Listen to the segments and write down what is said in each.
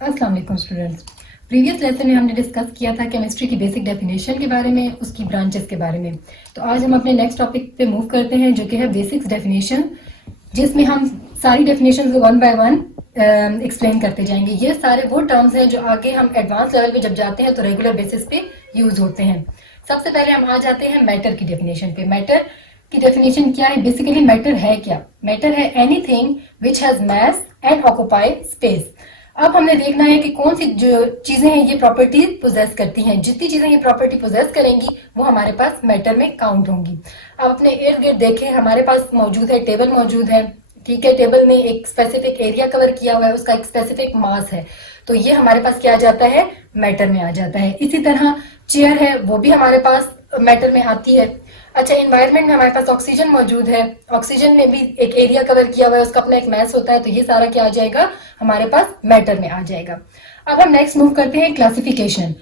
अस्सलाम वालेकुम students. Previous lesson में हमने डिस्कस किया था केमिस्ट्री की बेसिक डेफिनेशन के बारे में, उसकी ब्रांचेस के बारे में। तो आज हम अपने नेक्स्ट टॉपिक पे मूव करते हैं जो कि है बेसिक्स डेफिनेशन, जिसमें हम सारी डेफिनेशन को वन बाय वन एक्सप्लेन करते जाएंगे। ये सारे वो टर्म्स हैं जो आगे हम एडवांस लेवल पे जब जाते हैं तो रेगुलर बेसिस पे यूज होते हैं। सबसे पहले हम आ जाते हैं मैटर की डेफिनेशन पे। मैटर की डेफिनेशन क्या है? बेसिकली मैटर है क्या? मैटर है anything which has mass and occupy space. अब हमने देखना है कि कौन सी जो चीजें हैं ये प्रॉपर्टी पोजेस करती हैं। जितनी चीजें ये प्रॉपर्टी पोजेस करेंगी वो हमारे पास मैटर में काउंट होंगी। अब अपने इर्द गिर्द देखें, हमारे पास मौजूद है, टेबल मौजूद है, ठीक है। टेबल में एक स्पेसिफिक एरिया कवर किया हुआ है, उसका एक स्पेसिफिक मास है, तो ये हमारे पास क्या आ जाता है? मैटर में आ जाता है। इसी तरह चेयर है, वो भी हमारे पास मैटर में आती है। अच्छा, एनवायरनमेंट में हमारे पास ऑक्सीजन मौजूद है, ऑक्सीजन ने भी एक एरिया कवर किया हुआ है, उसका अपना एक मास होता है, तो ये सारा क्या आ जाएगा? हमारे पास मैटर में आ जाएगा। अब हम नेक्स्ट मूव करते हैं क्लासिफिकेशन।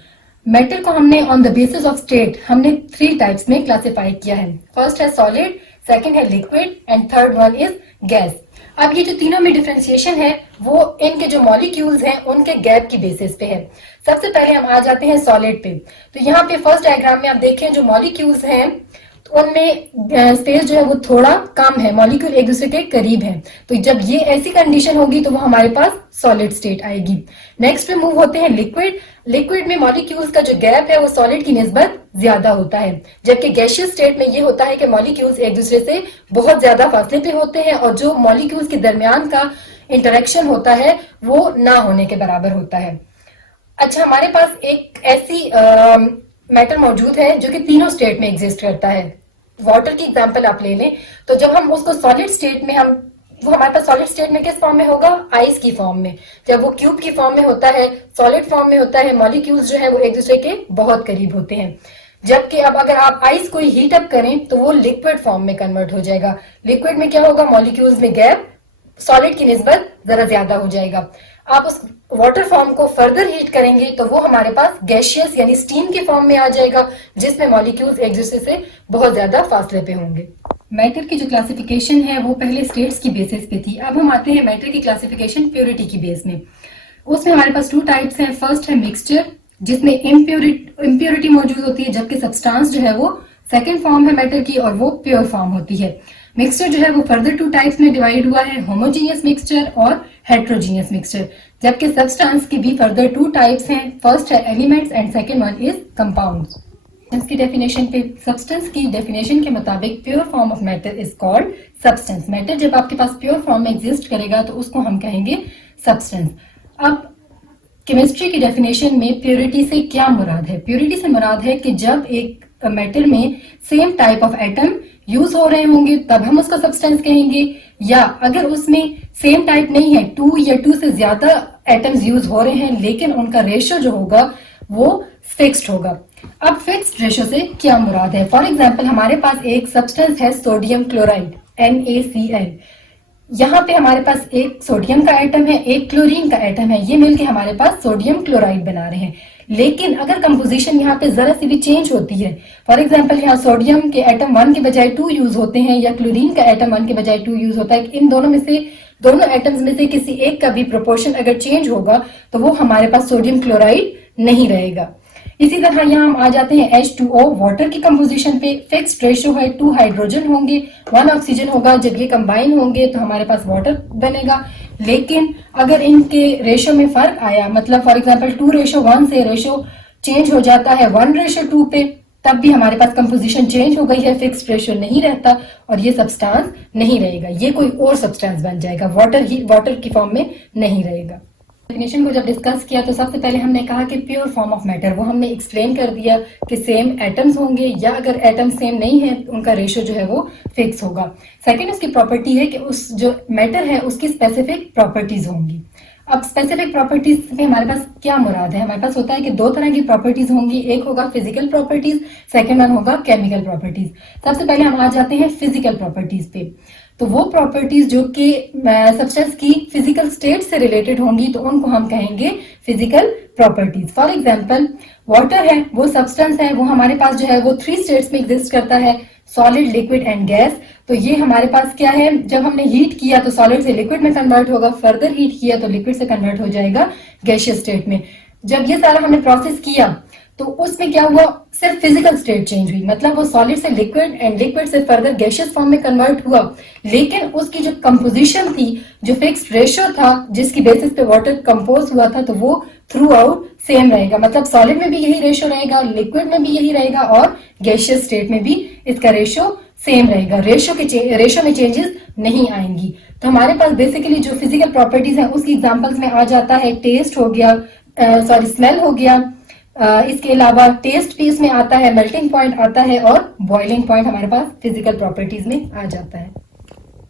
मैटर को हमने on the basis of state हमने 3 टाइप्स में क्लासिफाई किया है। फर्स्ट है सॉलिड, सेकंड है liquid and third one is gas. अब ये जो तीनों में डिफरेंशिएशन है वो इनके जो मॉलिक्यूल्स हैं उनके गैप की बेसिस पे है। सबसे पहले हम आ जाते हैं सॉलिड पे। तो यहाँ पे फर्स्ट डायग्राम में आप देखें जो मॉलिक्यूल्स हैं तो उनमें स्पेस जो है वो थोड़ा कम है, मॉलिक्यूल एक दूसरे के करीब है। तो जब ये ऐसी कंडीशन होगी तो वो हमारे पास सॉलिड स्टेट आएगी। नेक्स्ट पे मूव होते हैं लिक्विड। लिक्विड में मॉलिक्यूल्स का जो गैप है वो सॉलिड की निस्बत ज्यादा होता है, जबकि गैसियस स्टेट में ये होता है कि मॉलिक्यूल्स एक दूसरे से बहुत ज्यादा फासले पे होते हैं और जो मॉलिक्यूल्स के दरमियान का इंटरेक्शन होता है वो ना होने के बराबर होता है। अच्छा, हमारे पास एक ऐसी मैटर मौजूद है जो कि तीनों स्टेट में एग्जिस्ट करता है। वाटर की एग्जांपल आप ले लें, तो जब हम उसको सॉलिड स्टेट में वो हमारे पास सॉलिड स्टेट में किस फॉर्म में होगा? आइस की फॉर्म में। जब वो क्यूब की फॉर्म में होता है, सॉलिड फॉर्म में होता है, मॉलिक्यूल्स जो है वो एक दूसरे के बहुत करीब होते हैं। जबकि अब अगर आप आइस को हीट अप करें तो वो लिक्विड फॉर्म में कन्वर्ट हो जाएगा। लिक्विड में क्या होगा? मॉलिक्यूल्स में गैप सॉलिड की निस्बत जरा ज्यादा हो जाएगा। आप उस वाटर फॉर्म को फर्दर हीट करेंगे तो वो हमारे पास गैशियस यानी स्टीम के फॉर्म में आ जाएगा, जिसमें मॉलिक्यूल्स एक दूसरे से बहुत ज्यादा फासले पे होंगे। मैटर की जो क्लासिफिकेशन है वो पहले स्टेट्स की बेसिस पे थी। अब हम आते हैं मैटर की क्लासिफिकेशन प्योरिटी की बेस में। उसमें हमारे पास 2 टाइप्स हैं। फर्स्ट है मिक्सचर, जिसमें इम्प्योरिटी मौजूद होती है, जबकि सब्सटेंस जो है वो सेकेंड फॉर्म है मैटर की और वो प्योर फॉर्म होती है। मिक्सचर जो है वो फर्दर 2 टाइप्स में डिवाइड हुआ है, होमोजीनियस मिक्सचर और हेट्रोजीनियस मिक्सचर, जबकि सब्सटेंस की भी फर्दर 2 टाइप्स हैं। फर्स्ट है elements and second one is compounds. की डेफिनेशन पे, सब्सटेंस की डेफिनेशन के मुताबिक pure form of matter is called substance. Matter जब आपके पास प्योर फॉर्म में एग्जिस्ट करेगा तो उसको हम कहेंगे सब्सटेंस। अब केमिस्ट्री की डेफिनेशन में प्योरिटी से क्या मुराद है? प्योरिटी से मुराद है कि जब एक मैटर में same type of atom use हो रहे होंगे तब हम उसको सब्सटेंस कहेंगे, या अगर उसमें सेम टाइप नहीं है, 2 या 2 से ज्यादा एटम्स यूज हो रहे हैं लेकिन उनका रेशियो जो होगा वो फिक्स्ड होगा। अब फिक्स्ड रेशियो से क्या मुराद है? फॉर एग्जांपल हमारे पास एक सब्सटेंस है सोडियम क्लोराइड NaCl। यहाँ पे हमारे पास एक सोडियम का एटम है, एक क्लोरीन का एटम है, ये मिलके हमारे पास सोडियम क्लोराइड बना रहे हैं। लेकिन अगर कंपोजिशन यहाँ पे जरा सी भी चेंज होती है, फॉर एग्जांपल यहाँ सोडियम के एटम 1 के बजाय 2 यूज होते हैं या क्लोरीन का एटम 1 के बजाय 2 यूज होता है, इन दोनों एटम्स में से किसी एक का भी प्रोपोर्शन अगर चेंज होगा तो वो हमारे पास सोडियम क्लोराइड नहीं रहेगा। इसी तरह यहाँ हम आ जाते हैं H2O। वाटर की कंपोजिशन पे फिक्स्ड रेशियो है, 2 हाइड्रोजन होंगे, 1 ऑक्सीजन होगा। जब ये कंबाइन होंगे तो हमारे पास वाटर बनेगा। लेकिन अगर इनके रेशियो में फर्क आया, मतलब फॉर एग्जांपल 2:1 से रेशियो चेंज हो जाता है 1:2 पे, तब भी हमारे पास कंपोजिशन चेंज हो गई है, फिक्स्ड रेशियो नहीं रहता और ये सब्सटेंस नहीं रहेगा, ये कोई और सब्सटेंस बन जाएगा, वाटर की फॉर्म में नहीं रहेगा। डेफिनेशन को जब डिस्कस किया तो सबसे पहले हमने कहा कि प्योर फॉर्म ऑफ मैटर, वो हमने एक्सप्लेन कर दिया कि सेम एटम्स होंगे या अगर एटम्स सेम नहीं है उनका रेशियो जो है वो फिक्स होगा। सेकंड उसकी प्रॉपर्टी है कि उस जो मैटर है उसकी स्पेसिफिक प्रॉपर्टीज होंगी। अब स्पेसिफिक प्रॉपर्टीज में हमारे पास क्या मुराद है? हमारे पास होता है कि 2 तरह की प्रॉपर्टीज होंगी, एक होगा फिजिकल प्रॉपर्टीज, सेकेंड वन होगा केमिकल प्रॉपर्टीज। सबसे पहले हम आ जाते हैं फिजिकल प्रॉपर्टीज पे। तो वो प्रॉपर्टीज जो कि सब्सटेंस की फिजिकल स्टेट से रिलेटेड होंगी तो उनको हम कहेंगे physical properties. For example water है, वो सब्सटेंस है, वो हमारे पास जो है वो 3 स्टेट्स में एग्जिस्ट करता है, सॉलिड, लिक्विड एंड गैस। तो ये हमारे पास क्या है, जब हमने हीट किया तो सॉलिड से लिक्विड में कन्वर्ट होगा, फर्दर हीट किया तो लिक्विड से कन्वर्ट हो जाएगा गैसियस स्टेट में। जब ये सारा हमने प्रोसेस किया तो उसमें क्या हुआ, सिर्फ फिजिकल स्टेट चेंज हुई, मतलब वो सॉलिड से लिक्विड एंड लिक्विड से फर्दर गैसियस फॉर्म में कन्वर्ट हुआ, लेकिन उसकी जो कंपोजिशन थी, जो फिक्स्ड रेशियो था जिसकी बेसिस पे वाटर कंपोज हुआ था, तो वो थ्रू आउट सेम रहेगा। मतलब सॉलिड में भी यही रेशियो रहेगा, लिक्विड में भी यही रहेगा और गैसियस स्टेट में भी इसका रेशियो सेम रहेगा। रेशियो में चेंजेस नहीं आएंगी। तो हमारे पास बेसिकली जो फिजिकल प्रॉपर्टीज हैं उसकी एग्जांपल्स में आ जाता है, टेस्ट हो गया, स्मेल हो गया, इसके अलावा टेस्ट भी इसमें आता है, मेल्टिंग पॉइंट आता है और बॉइलिंग पॉइंट हमारे पास फिजिकल प्रॉपर्टीज में आ जाता है।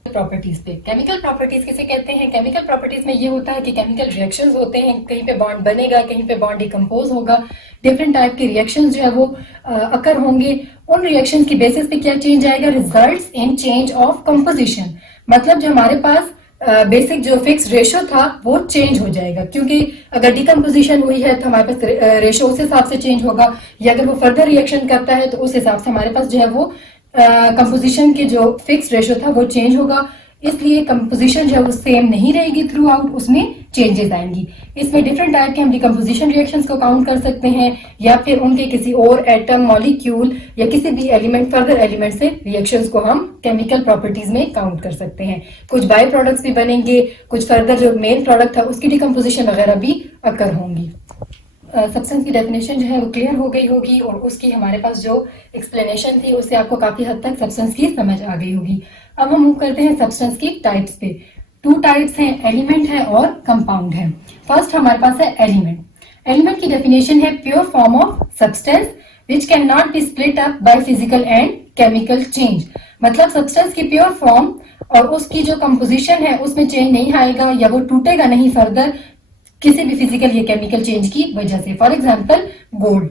प्रॉपर्टीज पे केमिकल प्रॉपर्टीज किसे कहते हैं? केमिकल प्रॉपर्टीज में ये होता है कि केमिकल रिएक्शंस होते हैं, कहीं पे बॉन्ड बनेगा, कहीं पे बॉन्ड डिकम्पोज होगा, डिफरेंट टाइप के रिएक्शंस जो है वो अकर होंगे। उन रिएक्शंस की बेसिस पे क्या चेंज आएगा, results in change of composition. मतलब जो हमारे पास बेसिक जो फिक्स रेशियो था वो चेंज हो जाएगा, क्योंकि अगर डिकम्पोजिशन हुई है तो हमारे पास रेशियो उस हिसाब से चेंज होगा, या अगर वो फर्दर रिएक्शन करता है तो उस हिसाब से हमारे पास जो है वो कंपोजिशन की जो फिक्स रेशियो था वो चेंज होगा। इसलिए कंपोजिशन जो है वो सेम नहीं रहेगी थ्रू आउट, उसमें चेंजेस आएंगी। इसमें डिफरेंट टाइप के हम डिकम्पोजिशन रिएक्शंस को काउंट कर सकते हैं, या फिर उनके किसी और एटम, मॉलिक्यूल या किसी भी एलिमेंट, फर्दर एलिमेंट से रिएक्शंस को हम केमिकल प्रॉपर्टीज में काउंट कर सकते हैं। कुछ बाय प्रोडक्ट्स भी बनेंगे, कुछ फर्दर जो मेन प्रोडक्ट था उसकी डिकम्पोजिशन वगैरह भी अकर होंगी। सब्सटेंस की डेफिनेशन जो है वो क्लियर हो गई होगी और उसकी हमारे पास जो एक्सप्लेनेशन थी उससे आपको काफी हद तक सब्सटेंस की समझ आ गई होगी। अब हम मूव करते हैं सब्सटेंस की टाइप्स पे। 2 टाइप्स हैं, एलिमेंट है और कंपाउंड है। फर्स्ट हमारे पास है एलिमेंट। एलिमेंट की डेफिनेशन है pure form of substance which can not be split up by physical and chemical change. मतलब सब्सटेंस की प्योर फॉर्म और उसकी जो कंपोजिशन है उसमें चेंज नहीं आएगा या वो टूटेगा नहीं फर्दर किसी भी फिजिकल या केमिकल चेंज की वजह से। For example gold.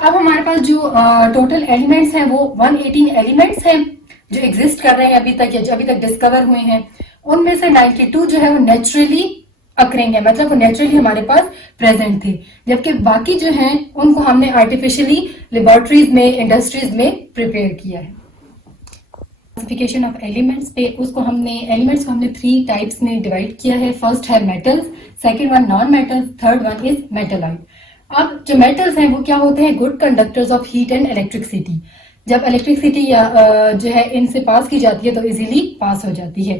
अब हमारे पास जो टोटल एलिमेंट्स हैं वो 118 एलिमेंट्स हैं जो एग्जिस्ट कर रहे हैं अभी तक, या जो अभी तक डिस्कवर हुए हैं। उनमें से 92 जो है वो नेचुरली अकरिंग है, मतलब वो नेचुरली हमारे पास प्रेजेंट थे, जबकि बाकी जो हैं उनको हमने आर्टिफिशियली लेबोरेटरीज में, इंडस्ट्रीज में प्रिपेयर किया है। क्लासिफिकेशन ऑफ एलिमेंट्स पे उसको हमने एलिमेंट्स को हमने 3 टाइप्स में डिवाइड किया है। फर्स्ट है metals, second one non metals, third one is metalloid. अब जो मेटल्स हैं वो क्या होते हैं, good conductors of heat and electricity. जब इलेक्ट्रिसिटी या जो है इनसे पास की जाती है तो इजीली पास हो जाती है।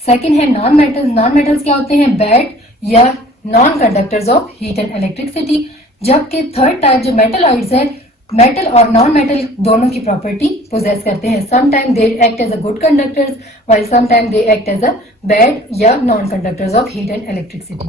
सेकंड है नॉन मेटल्स। नॉन मेटल्स क्या होते हैं, बैड या non conductors of heat and electricity. जबकि थर्ड टाइप जो मेटलॉइड्स है, मेटल और नॉन मेटल दोनों की प्रॉपर्टी पोजेस करते हैं। Sometime they act as a good conductors while sometime they act as a bad या non conductors of heat and electricity.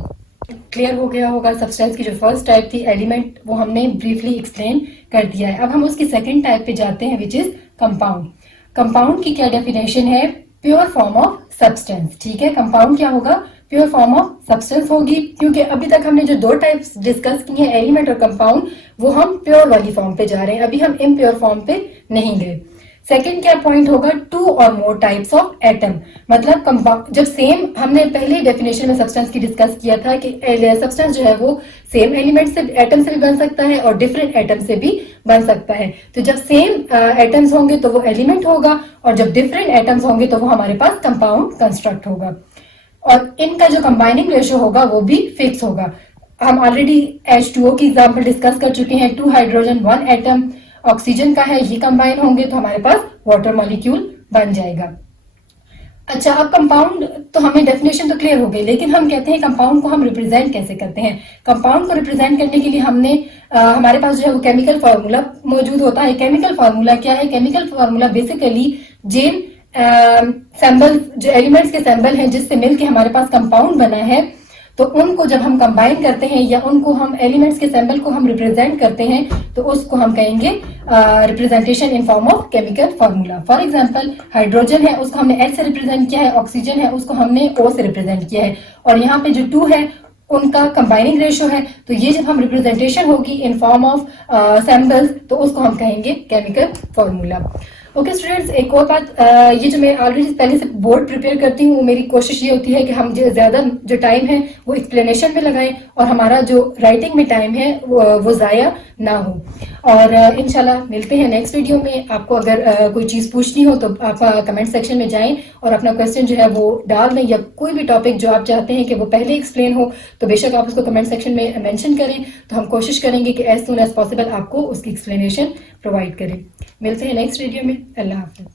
Clear हो गया होगा सब्सटेंस की जो फर्स्ट टाइप थी एलिमेंट, वो हमने ब्रीफली एक्सप्लेन कर दिया है। अब हम उसकी सेकंड टाइप पे जाते हैं विच इज कंपाउंड। कंपाउंड की क्या डेफिनेशन है, प्योर फॉर्म ऑफ सब्सटेंस। ठीक है, कंपाउंड क्या होगा, प्योर फॉर्म ऑफ सब्सटेंस होगी, क्योंकि अभी तक हमने जो 2 टाइप्स डिस्कस की हैं एलिमेंट और कंपाउंड, वो हम प्योर वाली फॉर्म पे जा रहे हैं, अभी हम इम्प्योर फॉर्म पे नहीं गए। सेकंड क्या पॉइंट होगा, 2 और मोर टाइप्स ऑफ एटम। मतलब कंपाउंड, जब सेम हमने पहले डेफिनेशन में सब्सटेंस की डिस्कस किया था कि सब्सटेंस जो है वो सेम एलिमेंट से, एटम से भी बन सकता है और डिफरेंट एटम से भी बन सकता है। तो जब सेम एटम्स होंगे तो वो एलिमेंट होगा, और जब डिफरेंट एटम्स होंगे तो वो हमारे पास कंपाउंड कंस्ट्रक्ट होगा, और इनका जो कंबाइनिंग रेशियो होगा वो भी फिक्स होगा। हम ऑलरेडी H2O की एग्जांपल डिस्कस कर चुके हैं, 2 हाइड्रोजन 1 एटम ऑक्सीजन का है, ये कंबाइन होंगे तो हमारे पास वाटर मॉलिक्यूल बन जाएगा। अच्छा, अब कंपाउंड तो हमें डेफिनेशन तो क्लियर हो गई, लेकिन हम कहते हैं कंपाउंड को हम रिप्रेजेंट कैसे करते हैं। कंपाउंड को रिप्रेजेंट करने के लिए हमने हमारे पास जो है वो केमिकल फार्मूला मौजूद होता है। केमिकल फार्मूला क्या है, केमिकल फार्मूला बेसिकली जिन सैंबल, जो एलिमेंट्स के सैंबल हैं जिससे मिलके हमारे पास कंपाउंड बना है, तो उनको जब हम कंबाइन करते हैं या उनको हम एलिमेंट्स के सैंबल को हम रिप्रेजेंट करते हैं तो उसको हम कहेंगे representation in form of chemical formula. For example hydrogen है उसको हमने H से रिप्रेजेंट किया है, ऑक्सीजन है उसको हमने O से रिप्रेजेंट किया है, और यहाँ पे जो 2 है उनका कंबाइनिंग रेशियो है। तो ये जब हम रिप्रेजेंटेशन होगी इन फॉर्म ऑफ सैंबल्स तो उसको हम कहेंगे केमिकल फार्मूला। ओके स्टूडेंट्स, एक और बात, ये जो मैं ऑलरेडी पहले से बोर्ड प्रिपेयर करती हूँ, मेरी कोशिश ये होती है कि हम जो ज़्यादा जो टाइम है वो एक्सप्लेनेशन में लगाएं और हमारा जो राइटिंग में टाइम है वो ज़ाया ना हो। और इंशाल्लाह मिलते हैं नेक्स्ट वीडियो में। आपको अगर कोई चीज़ पूछनी हो तो आप कमेंट सेक्शन में जाएं और अपना क्वेश्चन जो है वो डाल दें, या कोई भी टॉपिक जो आप चाहते हैं कि वो पहले एक्सप्लेन हो तो बेशक आप उसको कमेंट सेक्शन में मेंशन करें, तो हम कोशिश करेंगे कि एज सून एज पॉसिबल आपको उसकी एक्सप्लेनेशन प्रोवाइड करें। मिलते हैं नेक्स्ट वीडियो में। अल्लाह हाफ़िज़।